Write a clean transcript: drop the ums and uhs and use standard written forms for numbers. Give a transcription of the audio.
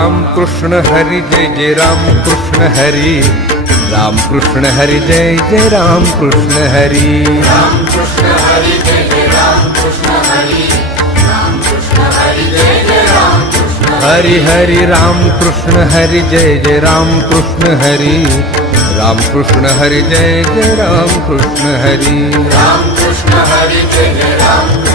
Ram Krishna Hari Jai Jai Ram Krishna Hari, Ram Krishna Hari Jai Jai Ram Krishna Hari, Ram Krishna Hari Jai Jai Ram Krishna Hari, Ram Krishna Hari Jai Jai Ram Krishna Hari Hari Ram Krishna Hari Jai Jai Ram Krishna Hari, Ram Krishna Hari Jai Jai Ram Krishna Hari, Ram Krishna Hari Jai Jai Ram